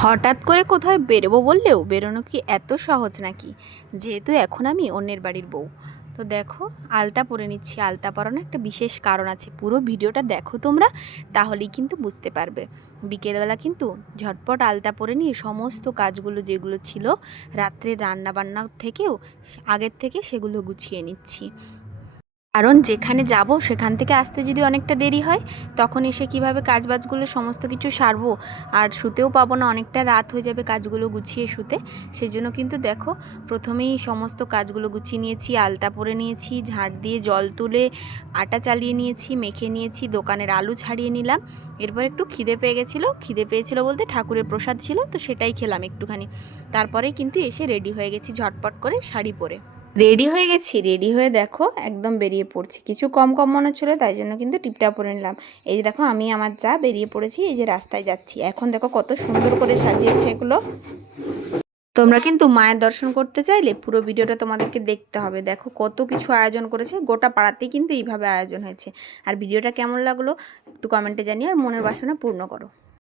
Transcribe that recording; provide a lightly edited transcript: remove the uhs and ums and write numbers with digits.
হঠাৎ করে কোথাও বেরোবো বললেও বেরোনো কি এত সহজ নাকি? যেহেতু এখন আমি অন্যের বাড়ির বউ, তো দেখো আলতা পরে নিচ্ছি। আলতা পরানো একটা বিশেষ কারণ আছে, পুরো ভিডিওটা দেখো তোমরা, তাহলেই কিন্তু বুঝতে পারবে। বিকেলবেলা কিন্তু ঝটপট আলতা পরে নিয়ে সমস্ত কাজগুলো যেগুলো ছিল রাত্রে রান্না বান্না থেকেও আগের থেকে সেগুলো গুছিয়ে নিচ্ছি। কারণ যেখানে যাব সেখান থেকে আসতে যদি অনেকটা দেরি হয়, তখন এসে কিভাবে কাজবাজগুলো সমস্ত কিছু সারবো, আর শুতেও পাবো না, অনেকটা রাত হয়ে যাবে কাজগুলো গুছিয়ে শুতে। সেই জন্য কিন্তু দেখো প্রথমেই সমস্ত কাজগুলো গুছিয়ে নিয়েছি, আলতা পরে নিয়েছি, ঝাঁট দিয়ে জল তুলে আটা চালিয়ে নিয়েছি, মেখে নিয়েছি, দোকানের আলু ছাড়িয়ে নিলাম। এরপর একটু খিদে পেয়েছিল বলতে ঠাকুরের প্রসাদ ছিল, তো সেটাই খেলাম একটুখানি। তারপরে কিন্তু এসে রেডি হয়ে গেছি ঝটপট করে শাড়ি পরে। রেডি হয়ে দেখো একদম বেরিয়ে পড়ছি। কিছু কম কম মনে ছিল, তাই জন্য কিন্তু টিপটা পরে নিলাম। এই যে দেখো আমি আমার যা বেরিয়ে পড়েছি, এই যে রাস্তায় যাচ্ছি। এখন দেখো কত সুন্দর করে সাজিয়েছে এগুলো। তোমরা কিন্তু মায়ের দর্শন করতে চাইলে পুরো ভিডিওটা তোমাদেরকে দেখতে হবে। দেখো কত কিছু আয়োজন করেছে, গোটা পাড়াতেই কিন্তু এইভাবে আয়োজন হয়েছে। আর ভিডিওটা কেমন লাগলো একটু কমেন্টে জানিয়ে আর মনের বাসনা পূর্ণ করো।